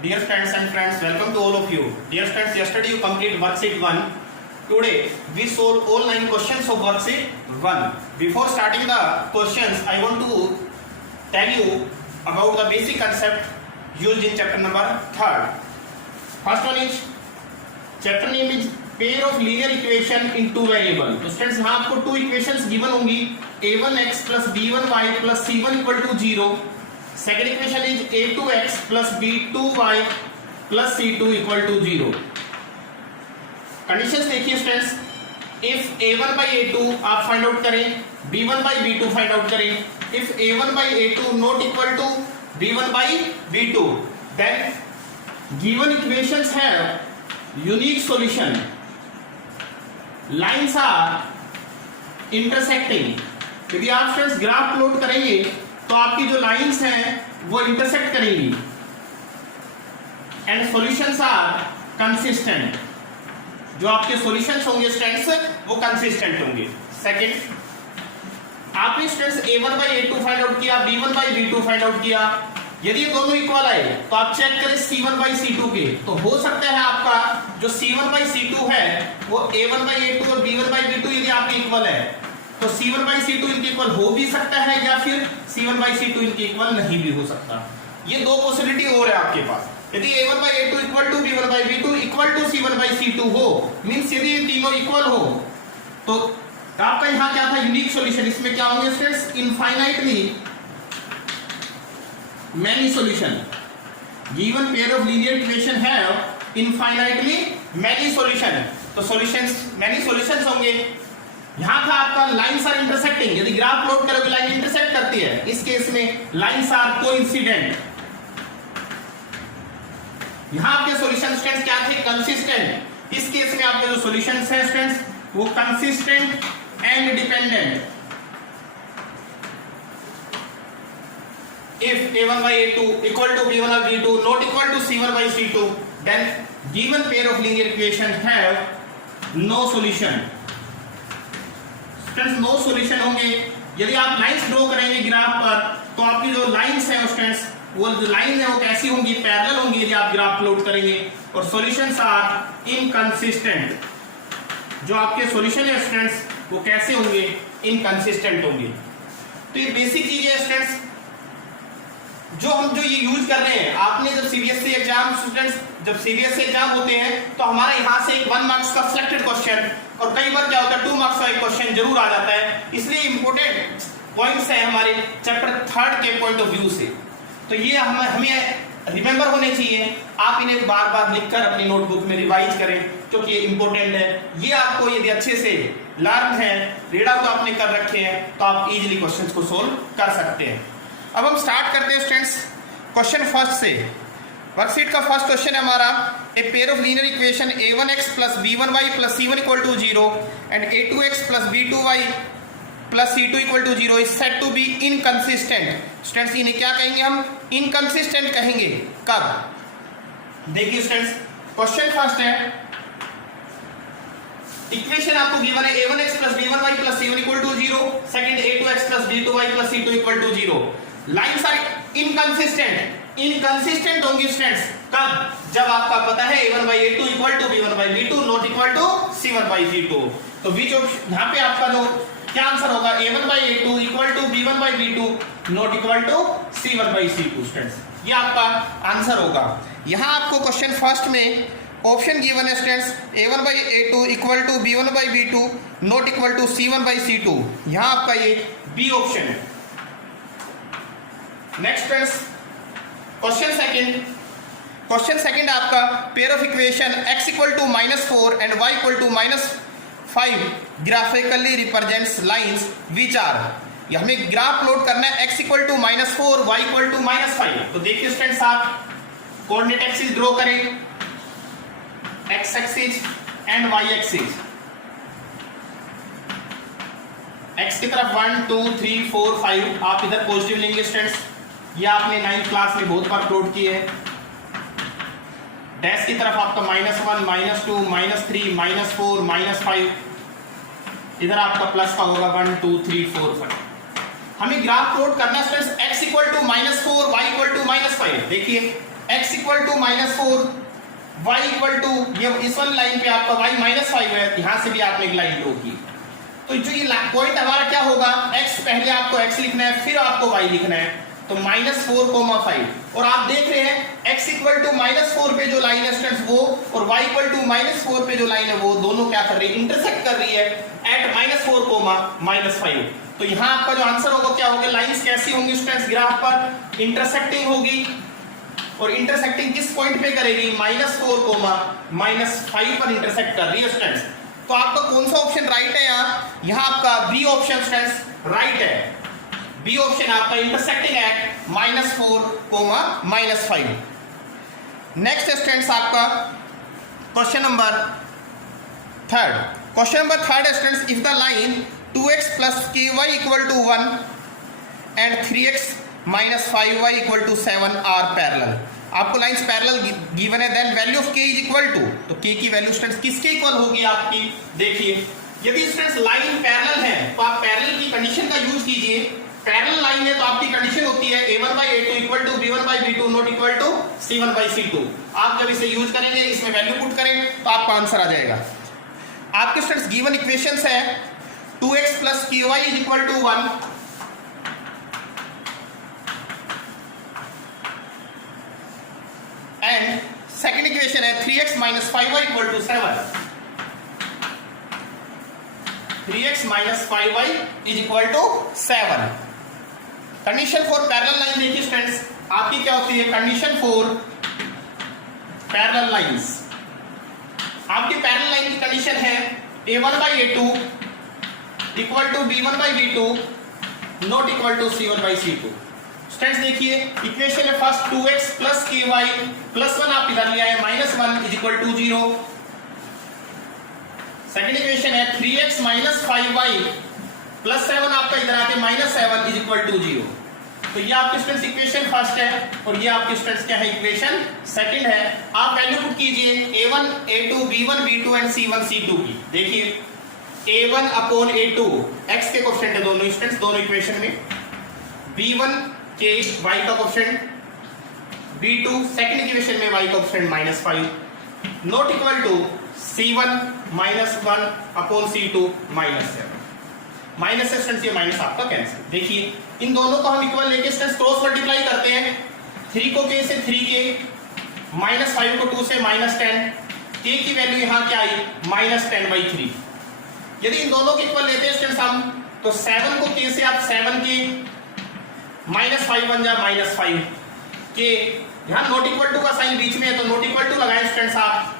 Dear friends and friends, welcome to all of you. Dear friends, yesterday you complete worksheet 1. Today we solve all 9 questions of worksheet 1. Before starting the questions, I want to tell you about the basic concept used in chapter number 3rd. First one is chapter name is pair of linear equation in two variable. तो students यहाँ आपको 2 equations given होंगी a1x plus b1y plus c1 equal to 0. Second equation is a2x plus b2y plus c2 equal to 0. Conditions देखिए students, if a1 by a2 आप find out करें, b1 by b2 find out करें. if a1 by a2 not equal to b1 by b2, then given equations have unique solution. Lines are intersecting. यदि आप students graph plot करेंगे तो आपकी जो lines हैं वो इंटरसेक्ट करेंगी. And solutions are consistent. जो आपके सॉल्यूशंस होंगे स्टूडेंट्स वो कंसिस्टेंट होंगे. सेकंड, आपने students a1 by a2 find out किया, b1 by b2 find out किया. यदि ये दोनों इक्वल आए तो आप चेक करें c1 by c2 के, तो हो सकता है आपका जो c1 by c2 है वो a1 by a2 और b1 by b2 यदि आपके इक्वल है तो c1 by c2 इनके इक्वल हो भी सकता है या फिर c1 by c2 इनके इक्वल नहीं भी हो सकता. ये दो पॉसिबिलिटी और है आपके पास. यदि a1 by a2 equal to b1 by b2 equal to c1 by c2 हो, मींस यदि ये तीनों इक्वल हो तो आपका यहाँ क्या था यूनिक सॉल्यूशन. इसमें क्या होंगे students, infinitely many solution. Given pair of linear equation have infinitely many solution. तो solutions many solutions होंगे. यहाँ था आपका lines are intersecting. यदि ग्राफ प्लॉट करोगे लाइन इंटरसेक्ट करती है. इस केस में lines are coincident. यहाँ आपके solution स्टूडेंट्स क्या थे, consistent. इस केस में आपके जो solutions हैं स्टूडेंट्स वो consistent and dependent. If a1 by a2 equal to b1 by b2 not equal to c1 by c2, then given pair of linear equation have no solution. Students no solution होंगे. यदि आप lines draw करेंगे graph पर तो आपकी जो lines हैं students वो जो लाइन है वो कैसी होंगी, पैरेलल होंगी यदि आप ग्राफ प्लॉट करेंगे. और सॉल्यूशंस आर इनकंसिस्टेंट. जो आपके सॉल्यूशन है स्टूडेंट्स वो कैसे होंगे, इनकंसिस्टेंट होंगे. तो ये बेसिक चीज है स्टूडेंट्स जो हम ये यूज कर रहे हैं. आपने जब सीबीएसई एग्जाम स्टूडेंट्स जब सीबीएसई एग्जाम होते हैं तो हमारा यहाँ से एक 1 मार्क्स का सिलेक्टेड क्वेश्चन और कई बार क्या होता है 2 मार्क्स का एक क्वेश्चन जरूर आ जाता है. इसलिए इंपोर्टेंट पॉइंट्स हैं हमारे चैप्टर 3rd के पॉइंट ऑफ व्यू से. तो ये हमें रिमेंबर होने चाहिए. आप इन्हें बार बार लिखकर अपनी नोटबुक में रिवाइज करें क्योंकि ये इंपॉर्टेंट है. ये आपको यदि अच्छे से लर्न है, रीड आउट आपने कर रखे हैं तो आप इजिली क्वेश्चन को सोल्व कर सकते हैं. अब हम स्टार्ट करते हैं स्टूडेंट्स क्वेश्चन फर्स्ट से. वर्कशीट का फर्स्ट क्वेश्चन है हमारा, a pair of linear equation a1x plus b1y plus c1 equal to 0 and a2x plus b2y plus c2 equal to 0 is said to be inconsistent. Students इन्हें क्या कहेंगे हम, inconsistent कहेंगे. कब, देखिए स्टूडेंट्स क्वेश्चन फर्स्ट है, इक्वेशन आपको given है a1x plus b1y plus c1 equal to 0, second a2x plus b2y plus c2 equal to 0. Lines are inconsistent. Inconsistent होंगी स्टूडेंट्स कब, जब आपका पता है a1 by a2 equal to b1 by b2 not equal to c1 by c2. तो बीच यहाँ पे आपका जो क्या आंसर होगा, a1 by a2 equal to b1 by b2 not equal to c1 by c2. Students ये आपका आंसर होगा. यहाँ आपको क्वेश्चन फर्स्ट में ऑप्शन गिवन है students a1 by a2 equal to b1 by b2 not equal to c1 by c2. यहाँ आपका ये बी ऑप्शन है. नेक्स्ट फ्रेंड्स क्वेश्चन सेकंड आपका pair of equation x equal to -4 and y equal to -5 graphically represents lines which are. ये हमें graph plot करना है x equal to -4 y equal to -5. तो देखिए स्टूडेंट्स आप कोऑर्डिनेट एक्सिस ड्रॉ करें, x axis and y axis. x की तरफ 1 2 3 4 5 आप इधर पॉजिटिव लेंगे स्टूडेंट्स. ये आपने 9th क्लास में बहुत बार प्लॉट किए हैं. डैश की तरफ आपका -1 -2 -3 -4 -5. इधर आपका प्लस का होगा 1 2 3 4 5. हमें ग्राफ प्लॉट करना students x equal to -4 y equal to -5. देखिए x equal to -4, y equal to, ये इस वाली लाइन पे आपका y -5 है, यहां से भी आपने एक लाइन ड्रॉ की। तो जो ये पॉइंट हमारा क्या होगा, x पहले आपको x लिखना है, फिर आपको y लिखना है, तो -4, 5। और आप देख रहे हैं x इक्वल टू -4 पे जो लाइन है स्टूडेंट्स वो, और y इक्वल टू -4 पे जो लाइन है वो, दोनों क्या कर रही है, इंटरसेक्ट कर रही है एट -4, -5। तो यहाँ आपका जो आंसर होगा क्या होगा, लाइंस कैसी होंगी स्टूडेंट्स ग्राफ पर, इंटरसेक्टिंग होगी, और इंटरसेक्टिंग किस पॉइंट पे करेगी, -4, -5 पर इंटरसेक्ट कर रही है स्टूडेंट्स। तो आपका कौन सा ऑप्शन राइट है यहाँ आपका बी ऑप्शन स्टूडेंट्स राइट है। बी ऑप्शन आपका इंटरसेक्टिंग एट -4, -5। नेक्स्ट स्टूडेंट्स आपका question number third. Question number third students, if the line 2x + ky = 1 and 3x - 5y = 7 are parallel. आपको लाइंस पैरेलल गिवन है, then value of k is equal to, तो k की वैल्यू students किसके equal होगी आपकी, देखिए यदि स्टूडेंट्स लाइन पैरेलल है तो आप पैरेलल की कंडीशन का यूज कीजिए। पैरेलल लाइन है तो आपकी कंडीशन होती है a1/a2 = b1/b2 not equal to c1/c2। आप जब इसे यूज करेंगे, इसमें वैल्यू पुट करें तो आपका आंसर आ जाएगा। आपके स्टूडेंट्स गिवन इक्वेशंस है 2x + ky = 1 and second equation है 3x - 5y = 7। 3x - 5y = 7। Condition for parallel line देखिए स्टूडेंट्स, आपकी क्या होती है, कंडीशन फॉर पैरेलल लाइंस। आपकी पैरेलल लाइन की कंडीशन है a1/a2 = b1/b2 not equal to c1/c2। Students देखिए इक्वेशन है फर्स्ट 2x + ky +1 आप इधर ले आए, -1 = 0। सेकंड इक्वेशन है 3x - 5y +7 आपका इधर आके -7 = 0। तो ये आपकी स्टूडेंट्स इक्वेशन फर्स्ट है, और ये आपकी स्टूडेंट्स क्या है, इक्वेशन सेकंड है। आप वैल्यू पुट कीजिए a1 a2 b1 b2 and c1 c2 की। देखिए a1/a2 x के कोएफिशिएंट है दोनों स्टूडेंट्स, दोनों इक्वेशन में, b1 के y का कोएफिशिएंट, b2 सेकंड इक्वेशन में y का coefficient -5 not equal to c1 -1/c2 -7। Minus से स्टूडेंट्स ये माइनस आपका कैंसिल। देखिए इन दोनों को हम इक्वल लेके स्टूडेंट्स क्रॉस मल्टीप्लाई करते हैं, 3 को k से 3k, -5 को 2 से -10, k की वैल्यू यहाँ क्या आई, -10/3। यदि इन दोनों को इक्वल लेते हैं स्टूडेंट्स हम, तो 7 को k से आप 7k, -5 बन जा -5 k, यहाँ नॉट इक्वल टू का साइन बीच में है तो नॉट इक्वल टू लगाएं स्टूडेंट्स आप।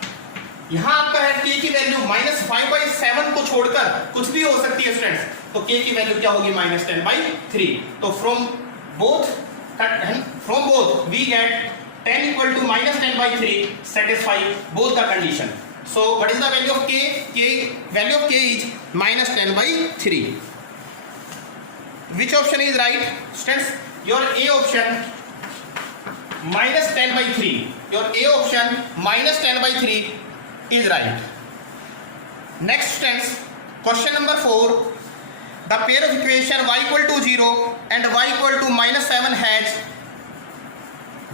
यहाँ आपका है k की वैल्यू -5/7 को छोड़कर कुछ भी हो सकती है स्टूडेंट्स, तो k की वैल्यू क्या होगी, -10/3। तो from both we get 10 = -10/3 satisfy both the condition. So what is the value of k? Value of k is -10/3. Which option is right students? Your A option -10/3. Your A option -10/3 is right. Next students, question number 4. The pair of equation y = 0 and y = -7 has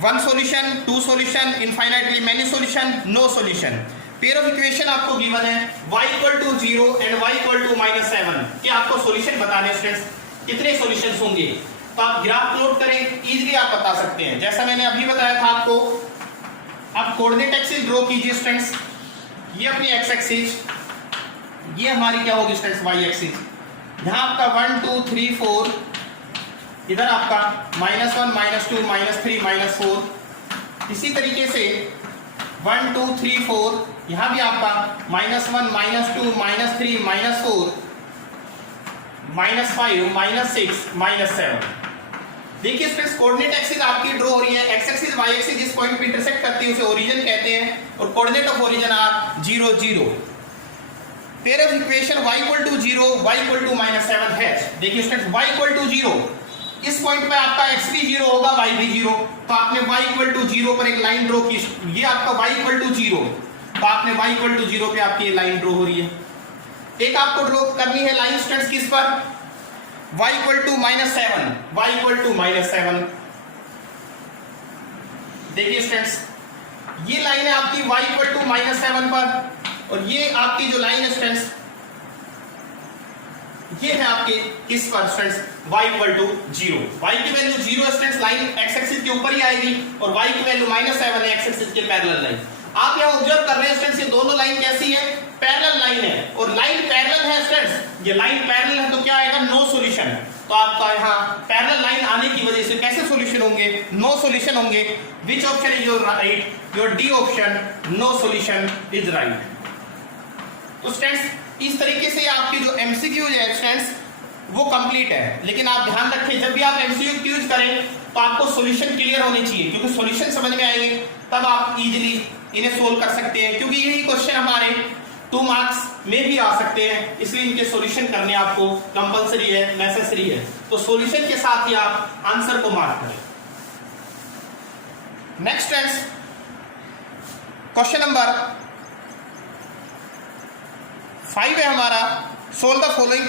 one solution, two solution, infinitely many solution, no solution. Pair of equation आपको given है y = 0 and y = -7 कि आपको solution बताने students, कितने solutions होंगे। तो आप graph plot करें, इजीली आप बता सकते हैं, जैसा मैंने अभी बताया था आपको। आप कोऑर्डिनेट एक्सिस ड्रॉ कीजिए स्टूडेंट्स, ये अपनी x एक्सिस, ये हमारी क्या होगी स्टूडेंट्स, y एक्सिस। यहाँ आपका 1 2 3 4, इधर आपका -1 -2 -3 -4। इसी तरीके से 1 2 3 4, यहाँ भी आपका -1 -2 -3 -4 -5 -6 -7। देखिए स्टूडेंट्स कोऑर्डिनेट एक्सिस आपकी ड्रॉ हो रही है, x एक्सिस y एक्सिस जिस पॉइंट पे इंटरसेक्ट करती है उसे ओरिजिन कहते हैं, और coordinate of origin are 0 0। Pair of equation y = 0 y = -7 है। देखिए स्टूडेंट्स y = 0, इस पॉइंट पे आपका x भी 0 होगा, y भी 0, तो आपने y = 0 पर एक लाइन ड्रॉ की। ये आपका y = 0, तो आपने y = 0 पे आपकी ये लाइन ड्रॉ हो रही है। एक आपको ड्रॉ करनी है लाइन स्टूडेंट्स किस पर, y = -7, y = -7, देखिए स्टूडेंट्स, ये लाइन है आपकी y इक्वल टू -7 पर, और ये आपकी जो लाइन है स्टूडेंट्स, ये है आपके किस पर students, y equal to 0। y की वैल्यू 0 है स्टूडेंट्स, लाइन x एक्सिस के ऊपर ही आएगी, और y की वैल्यू -7 है x एक्सिस के पैरेलल लाइन। आप यहां ऑब्जर्व कर रहे हैं स्टूडेंट्स, ये दोनों लाइन कैसी है, पैरेलल लाइन है, और लाइन पैरेलल है स्टूडेंट्स, ये लाइन पैरेलल है तो क्या आएगा, नो सॉल्यूशन। तो आपका यहाँ पैरेलल लाइन आने की वजह से कैसे सॉल्यूशन होंगे, नो सॉल्यूशन होंगे। Which option is your right, your D option, no solution is right. तो स्टूडेंट्स इस तरीके से आपकी जो एमसीक्यू है स्टूडेंट्स वो कंप्लीट है, लेकिन आप ध्यान रखें जब भी आप एमसीक्यूज करें तो आपको सॉल्यूशन क्लियर होने चाहिए, क्योंकि सॉल्यूशन समझ में आएंगे तब आप इजीली इन्हें सोल्व कर सकते हैं, क्योंकि यही क्वेश्चन हमारे 2 मार्क्स में भी आ सकते हैं, इसलिए इनके सॉल्यूशन करने आपको कंपलसरी है, नेसेसरी है। तो सॉल्यूशन के साथ ही आप आंसर को मार्क करें। नेक्स्ट फ्रेंड्स, क्वेश्चन नंबर 5 है हमारा, सोल्व द फॉलोइंग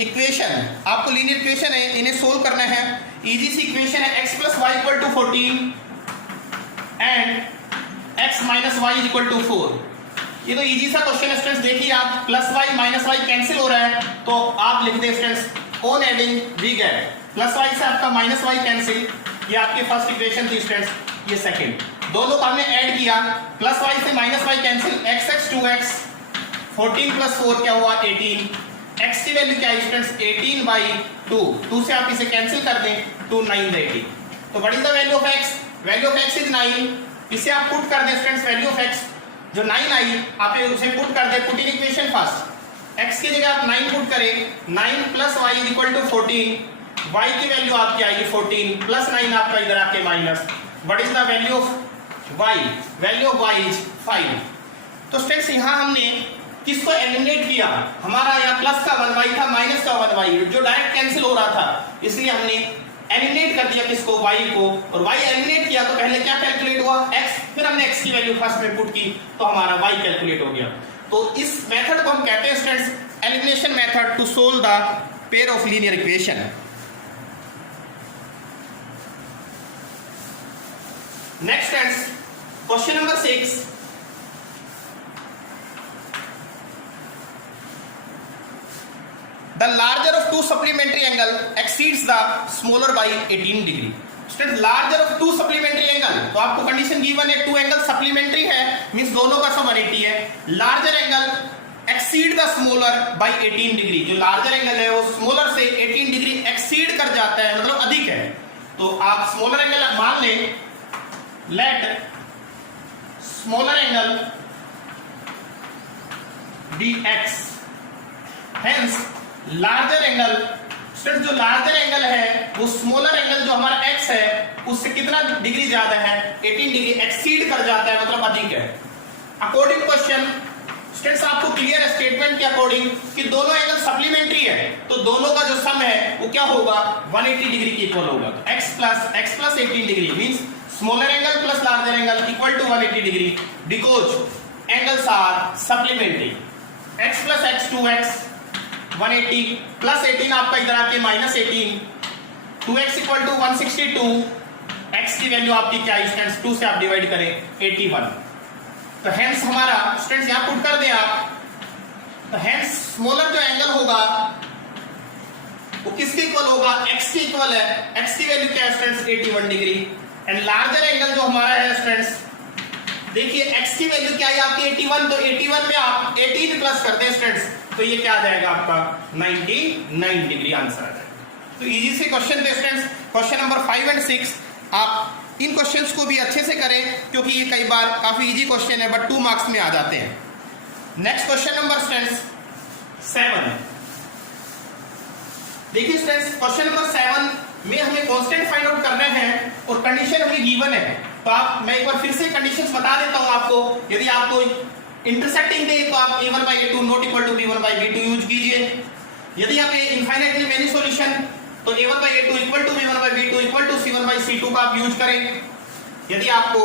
इक्वेशन। आपको लीनियर इक्वेशन है, इन्हें सोल्व करना है। इजी सी इक्वेशन है, x plus y equal to 14 and x minus y is equal to 4। ये तो इजी सा क्वेश्चन है स्टूडेंट्स, देखिए आप plus y minus y cancel हो रहा है, तो आप लिख दें students on adding we get plus y से आपका माइनस वाई कैंसिल, ये आपकी फर्स्ट इक्वेशन थी स्टूडेंट्स, ये सेकंड। दोनों को हमने ऐड किया, प्लस वाई से minus y cancel, x 2x 14 plus 4 क्या हुआ 18, x की वैल्यू क्या है स्टूडेंट्स 18/2, 2 से आप इसे कैंसिल कर दें, 2 9 18। तो what is the value of x, value of x is 9, इसे आप पुट कर दें स्टूडेंट्स, वैल्यू ऑफ x जो 9 आई आप उसे पुट कर दें, put in equation first, x की जगह आप 9 पुट करें, 9 plus y is equal to 14, y की वैल्यू आपकी आएगी 14 प्लस 9 आपका इधर आके minus, what is the value of y, value of y is 5। तो स्टूडेंट्स यहाँ हमने किसको एलिमिनेट किया, हमारा यहाँ प्लस का 1y था, माइनस का 1y जो डायरेक्ट कैंसिल हो रहा था, इसलिए हमने एलिमिनेट कर दिया किसको, y को, और y एलिमिनेट किया तो पहले क्या कैलकुलेट हुआ x, फिर हमने x की वैल्यू फर्स्ट में पुट की तो हमारा y कैलकुलेट हो गया। तो इस मेथड को हम कहते हैं students elimination method to solve the pair of linear equation. Next friends, question number 6, the larger of two supplementary angle exceeds the smaller by 18 degree। Student larger of two supplementary angle, तो आपको condition given है 2 angle supplementary है, means दोनों का सम 180 है। larger angle exceed the smaller by 18 degree, जो larger angle है वो smaller से 18 डिग्री exceed कर जाता है, मतलब अधिक है। तो आप smaller angle मान लें, let smaller angle be x, hence larger angle, student जो लार्जर एंगल है वो स्मॉलर एंगल जो हमारा x है उससे कितना डिग्री ज्यादा है, 18 डिग्री एक्सीड कर जाता है, मतलब अधिक है। अकॉर्डिंग क्वेश्चन स्टूडेंट्स आपको क्लियर स्टेटमेंट के अकॉर्डिंग कि दोनों एंगल सप्लीमेंट्री है, तो दोनों का जो सम है वो क्या होगा, 180 डिग्री के इक्वल होगा। तो x plus 18 degree means smaller angle plus larger angle equal to 180 degree, because angles are supplementary. x plus x 2x 180 plus 18 आपका इधर आके minus 18, 2x equal to 162, x की वैल्यू आपकी क्या है स्टूडेंट्स, 2 से आप डिवाइड करें 81। तो हेंस हमारा स्टूडेंट्स यहां पुट कर दें आप, तो हेंस स्मॉलर जो एंगल होगा वो किसके इक्वल होगा, x के इक्वल है, x की वैल्यू क्या है students 81 degree, and larger angle जो हमारा है स्टूडेंट्स, देखिए x की वैल्यू क्या है आपकी 81, तो 81 में आप 18 प्लस करते हैं स्टूडेंट्स, तो ये क्या आ जाएगा आपका 99 डिग्री आंसर आ जाएगा। तो इजी से क्वेश्चन थे स्टूडेंट्स, क्वेश्चन नंबर 5 एंड 6 आप इन क्वेश्चंस को भी अच्छे से करें, क्योंकि ये कई बार काफी इजी क्वेश्चन है बट 2 मार्क्स में आ जाते हैं। नेक्स्ट क्वेश्चन नंबर स्टूडेंट्स 7, देखिए स्टूडेंट्स क्वेश्चन नंबर 7 में हमें कांस्टेंट फाइंड आउट करना है और कंडीशन हमें गिवन है। तो आप मैं एक बार फिर से कंडीशंस बता देता हूं आपको, यदि आपको इंटरसेक्टिंग दे तो आप a1/a2 not equal to b1/b2 use कीजिए, यदि आप इनफाइनाइटली मेनी सॉल्यूशन तो a1/a2 equal to b1/b2 equal to c1/c2 का आप यूज करें। यदि आपको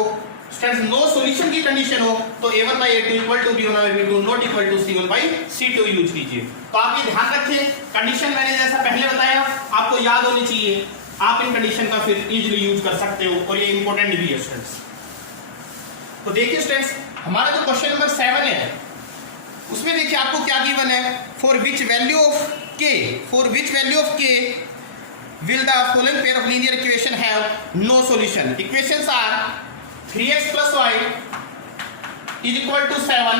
स्टूडेंट्स नो सॉल्यूशन की कंडीशन हो तो a1/a2 equal to b1/b2 not equal to c1/c2 use कीजिए। तो आप ये ध्यान रखें, कंडीशन मैंने जैसा पहले बताया आपको याद होनी चाहिए, आप इन कंडीशन का फिर इजीली यूज कर सकते हो और ये इंपॉर्टेंट भी है स्टूडेंट्स। तो देखिए स्टूडेंट्स, हमारा जो क्वेश्चन नंबर 7 है उसमें देखिए आपको क्या गिवन है, for which value of k will the following pair of linear equation have no solution. Equations are 3x plus y is equal to 7,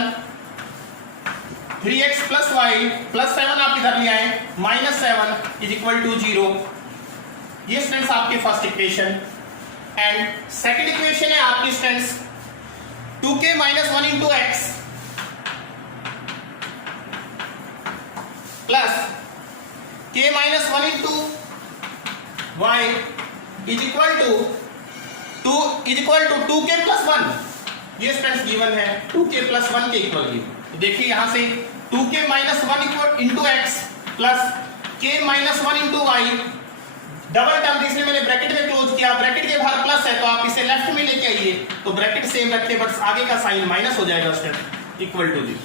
3x plus y plus 7 आप इधर ले आए, minus 7 is equal to 0. ये students आपकी first equation. And second equation है आपकी students 2k minus 1 into x plus k minus 1 into y is equal to 2k plus 1। ये students given है 2k plus 1 के इक्वल गिवन। तो देखिए यहां से 2k minus 1 equal into x plus k minus 1 into y, double term इसलिए मैंने bracket में क्लोज किया, ब्रैकेट के बाहर प्लस है तो आप इसे लेफ्ट में लेके आइए, तो ब्रैकेट सेम रखिए बट आगे का साइन माइनस हो जाएगा स्टूडेंट, इक्वल टू 0।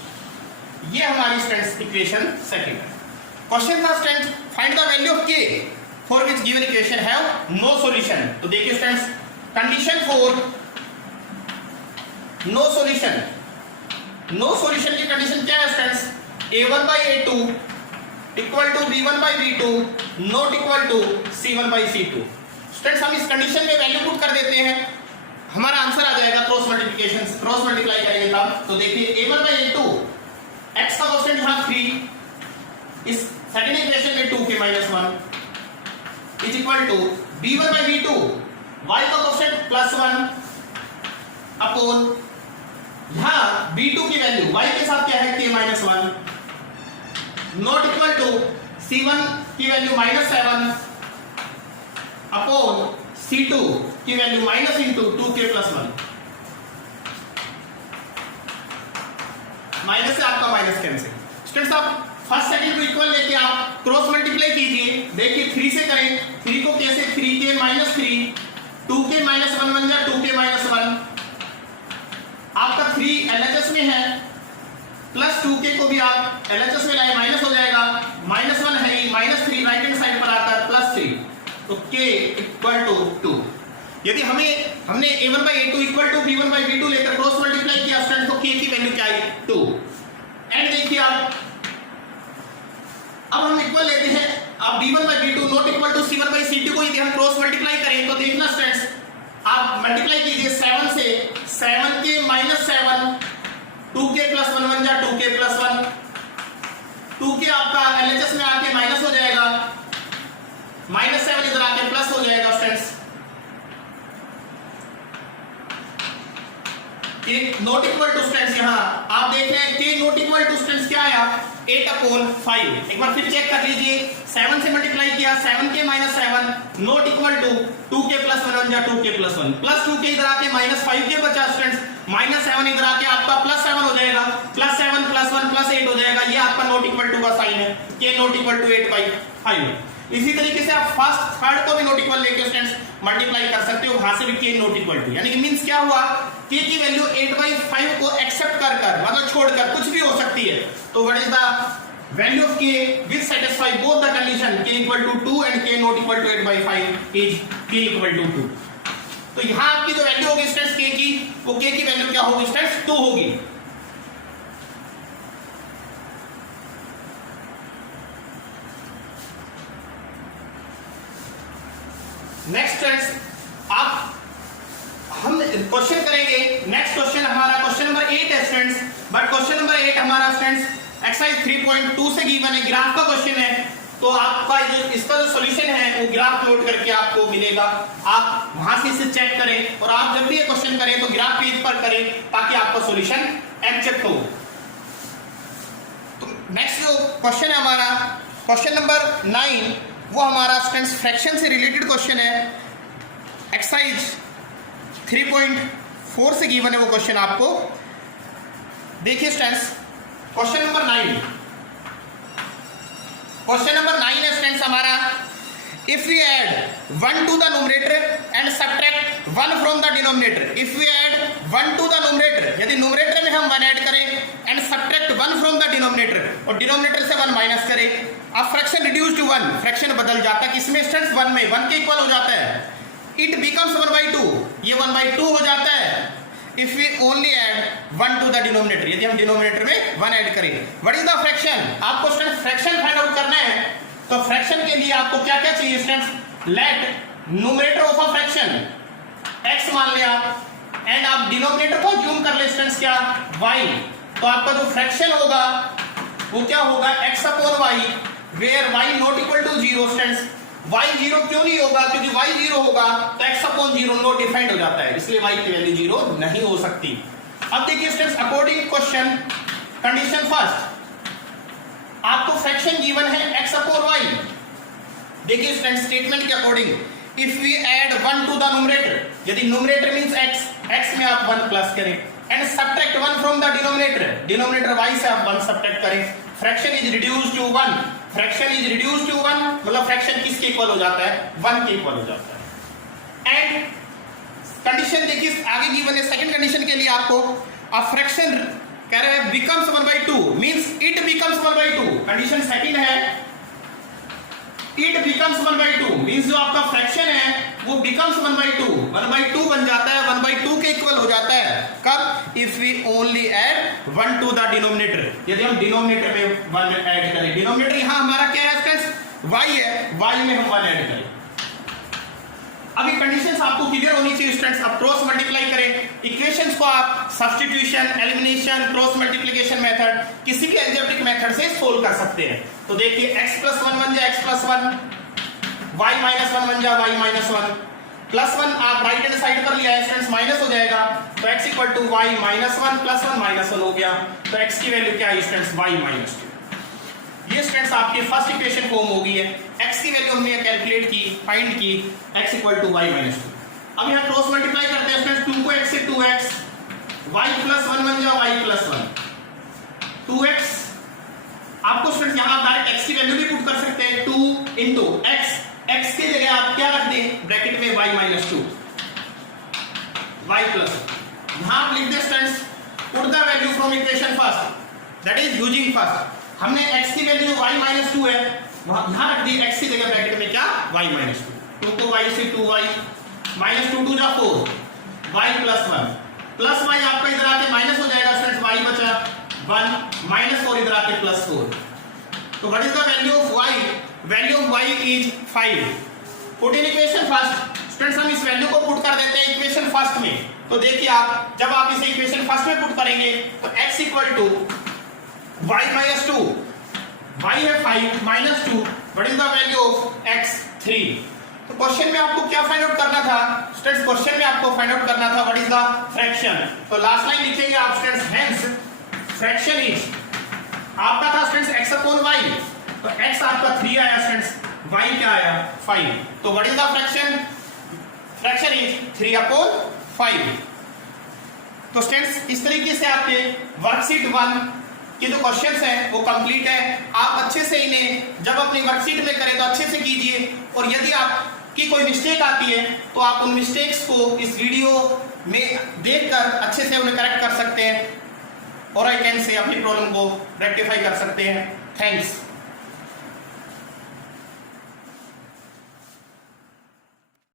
ये हमारी स्टूडेंट्स इक्वेशन सेकंड है। क्वेश्चन था student find the value of k for which given equation have no solution. तो देखिए students, condition for no solution की कंडीशन क्या है students, a1 by a2 equal to b1 by b2 not equal to c1 by c2। Students हम इस condition में value put कर देते हैं, हमारा आंसर आ जाएगा क्रॉस मल्टीप्लाई करेंगे तब। तो देखिए a1 by a2 x का कोएफिशिएंट यहां 3, इस सेकंड इक्वेशन में 2k minus 1 is equal to b1 by b2 y का कोएफिशिएंट +1 अपॉन यहां b2 की वैल्यू y के साथ क्या है k minus 1 not equal to c1 की वैल्यू -7 अपॉन c2 की value minus into 2k plus 1। Minus से आपका माइनस कैंसिल। स्टूडेंट्स आप फर्स्ट सेकंड को इक्वल लेके आप क्रॉस मल्टीप्लाई कीजिए, देखिए 3 से करें, 3 को कैसे 3k minus 3 2k minus 1 बन जाए 2k minus 1, आपका 3 LHS में है प्लस 2k को भी आप LHS में लाए माइनस हो जाएगा, -1 है -3 राइट हैंड साइड पर आकर +3, तो k इक्वल टू 2। यदि हमने a1 by a2 equal to b1 by b2 लेकर क्रॉस मल्टीप्लाई किया स्टूडेंट तो k की वैल्यू क्या आई 2। एंड देखिए अब हम इक्वल लेते हैं, अब b1 by b2 not equal to c1 by c2 को यदि हम क्रॉस मल्टीप्लाई करें तो देखना स्टूडेंट्स आप मल्टीप्लाई कीजिए 7 से, 7k -7 2k plus 1 बन जा 2k plus 1, 2k आपका LHS में आके माइनस हो जाएगा, -7 इधर आके प्लस हो जाएगा students. k not equal to students यहां आप देख रहे हैं k not equal to students क्या आया 8/5। एक बार फिर चेक कर लीजिए, 7 से मल्टीप्लाई किया 7k -7 not equal to 2k plus 1 बन जा 2k plus 1 प्लस 2k इधर आके -5k बचा स्टूडेंट्स, -7 इधर आके आपका +7 हो जाएगा, +7 + 1 +8 हो जाएगा, ये आपका नॉट इक्वल टू का साइन है, k नॉट इक्वल टू 8/5। इसी तरीके से आप फर्स्ट थर्ड को भी नॉट इक्वल लेके स्टूडेंट्स मल्टीप्लाई कर सकते हो, वहां से भी k नॉट इक्वल टू, यानी कि मींस क्या हुआ k की वैल्यू 8/5 को एक्सेप्ट कर मतलब छोड़कर कुछ भी हो सकती है, तो what is the value of k which satisfy both the condition k equal to 2 and k not equal to 8/5 is k equal to 2। तो यहां आपकी जो वैल्यू होगी स्टूडेंट्स k की, वो k की वैल्यू क्या होगी स्टूडेंट्स 2 होगी। नेक्स्ट स्टूडेंट्स हम क्वेश्चन करेंगे, नेक्स्ट क्वेश्चन हमारा क्वेश्चन नंबर 8 है स्टूडेंट्स, बट क्वेश्चन नंबर 8 हमारा स्टूडेंट्स एक्सरसाइज 3.2 से गिवन है, ग्राफ का क्वेश्चन है, तो आपका इसका जो सॉल्यूशन है वो ग्राफ प्लॉट करके आपको मिलेगा, आप वहां से इसे चेक करें और आप जब भी ये क्वेश्चन करें तो ग्राफ पेज पर करें ताकि आपका सॉल्यूशन एग्जैक्ट हो। तो नेक्स्ट जो क्वेश्चन है हमारा क्वेश्चन नंबर 9, वो हमारा स्टूडेंट्स फ्रैक्शन से रिलेटेड क्वेश्चन है, एक्सरसाइज 3.4 से गिवन है वो क्वेश्चन आपको। देखिए स्टूडेंट्स क्वेश्चन नंबर 9 है स्टूडेंट्स हमारा, if we add 1 to the numerator and subtract 1 from the denominator, if we add 1 to the numerator, यदि न्यूमरेटर में हम 1 ऐड करें and subtract 1 from the denominator और डिनोमिनेटर से 1 माइनस करें, अब फ्रैक्शन रिड्यूस टू 1, फ्रैक्शन बदल जाता है किसमें स्टूडेंट्स 1 में, 1 के इक्वल हो जाता है, इट बिकम्स 1/2, ये 1/2 हो जाता है if we only add 1 to the denominator, यदि हम डिनोमिनेटर में 1 ऐड करें। What is the fraction? आपको स्टूडेंट्स फ्रैक्शन फाइंड आउट करना है, तो फ्रैक्शन के लिए आपको क्या क्या चाहिए students? Let numerator of a fraction x मान लिया एंड आप डिनोमिनेटर को ज्यूम कर ले स्टूडेंट्स क्या? y। तो आपका जो फ्रैक्शन होगा वो क्या होगा? x upon y, where y not equal to 0 students. y 0 क्यों नहीं होगा? क्योंकि y 0 होगा तो x अपॉन 0 नॉट डिफाइंड हो जाता है, इसलिए y की वैल्यू 0 नहीं हो सकती। अब देखिए students, according question condition first, आपको फ्रैक्शन गिवन है x अपॉन y। देखिए स्टूडेंट्स, स्टेटमेंट के according if we add 1 to the numerator, यदि न्यूमरेटर मींस x में आप 1 प्लस करें and subtract 1 from the denominator, denominator y से आप 1 सब्ट्रैक्ट करें, fraction is reduced to 1। Fraction is reduced to 1 मतलब फ्रैक्शन किसके इक्वल हो जाता है? 1 के इक्वल हो जाता है। एंड कंडीशन देखिए आगे गिवन है, सेकंड कंडीशन के लिए आपको अ फ्रैक्शन कह रहे हैं becomes 1/2 means it becomes 1/2। Condition second है इट बिकम्स 1/2 मींस जो आपका फ्रैक्शन है वो बिकम्स 1/2 बन जाता है, 1/2 के इक्वल हो जाता है। कब? If we only add 1 to the denominator, यदि हम डिनोमिनेटर में 1 ऐड करें। डिनोमिनेटर यहां हमारा क्या है स्टूडेंट्स? y है, y में हम 1 ऐड करें। अब ये कंडीशंस आपको क्लियर होनी चाहिए स्टूडेंट्स। अब क्रॉस मल्टीप्लाई करें इक्वेशंस को, आप substitution, elimination, cross multiplication method, किसी भी अलजेब्रिक मेथड से सोल्व कर सकते हैं। तो देखिए x + 1 बन जाए x + 1, y - 1 बन जाए y - 1, +1 आप राइट हैंड साइड पर लिया है स्टूडेंट्स, माइनस हो जाएगा तो x = y - 1 + 1 -1 हो गया, तो x की वैल्यू क्या है स्टूडेंट्स? y - 2। ये स्टूडेंट्स आपकी फर्स्ट इक्वेशन फॉर्म हो गई है। x की वैल्यू हमने कैलकुलेट की, फाइंड की, x = y - 2। अब यहां क्रॉस मल्टीप्लाई करते हैं स्टूडेंट्स, 2 को x से 2x, y + 1 बन जाए y + 1, 2x। आपको स्टूडेंट्स यहां आप डायरेक्ट x की वैल्यू भी पुट कर सकते हैं, 2 * x, x की जगह आप क्या रख दें ब्रैकेट में y - 2, y + 1। यहां आप लिख दें students put the value from equation first, that is using first. हमने x की वैल्यू y - 2 है, यहां रख दी x की जगह ब्रैकेट में क्या? y - 2, 2 को y से 2y, -2 2 जा 4, y + 1 प्लस y आपका इधर आके माइनस हो जाएगा स्टूडेंट्स, y बचा 1, -4 इधर आके +4। तो what is the value of y? Value of y is 5। Put in equation first. Students हम इस वैल्यू को पुट कर देते हैं इक्वेशन फर्स्ट में। तो देखिए आप जब आप इसे इक्वेशन फर्स्ट में पुट करेंगे तो x = y - 2, y है 5 - 2, what is the value of x? 3। तो क्वेश्चन में आपको क्या फाइंड आउट करना था स्टूडेंट्स? क्वेश्चन में आपको फाइंड आउट करना था व्हाट इज द फ्रैक्शन। तो लास्ट लाइन लिखेंगे आप स्टूडेंट्स, हेंस फ्रैक्शन इज, आपका था स्टूडेंट्स x अपॉन y, तो x आपका 3 आया स्टूडेंट्स, y क्या आया? 5। तो what is the fraction? Fraction is 3 upon 5। तो स्टूडेंट्स इस तरीके से आपके वर्कशीट 1 के जो क्वेश्चंस हैं वो कंप्लीट है। आप अच्छे से इन्हें जब अपनी वर्कशीट में करें तो अच्छे से कीजिए, और यदि आपकी कोई मिस्टेक आती है तो आप उन मिस्टेक्स को इस वीडियो में देखकर अच्छे से उन्हें करेक्ट कर सकते हैं और आई कैन से अपनी प्रॉब्लम को रेक्टिफाई कर सकते हैं। थैंक्स।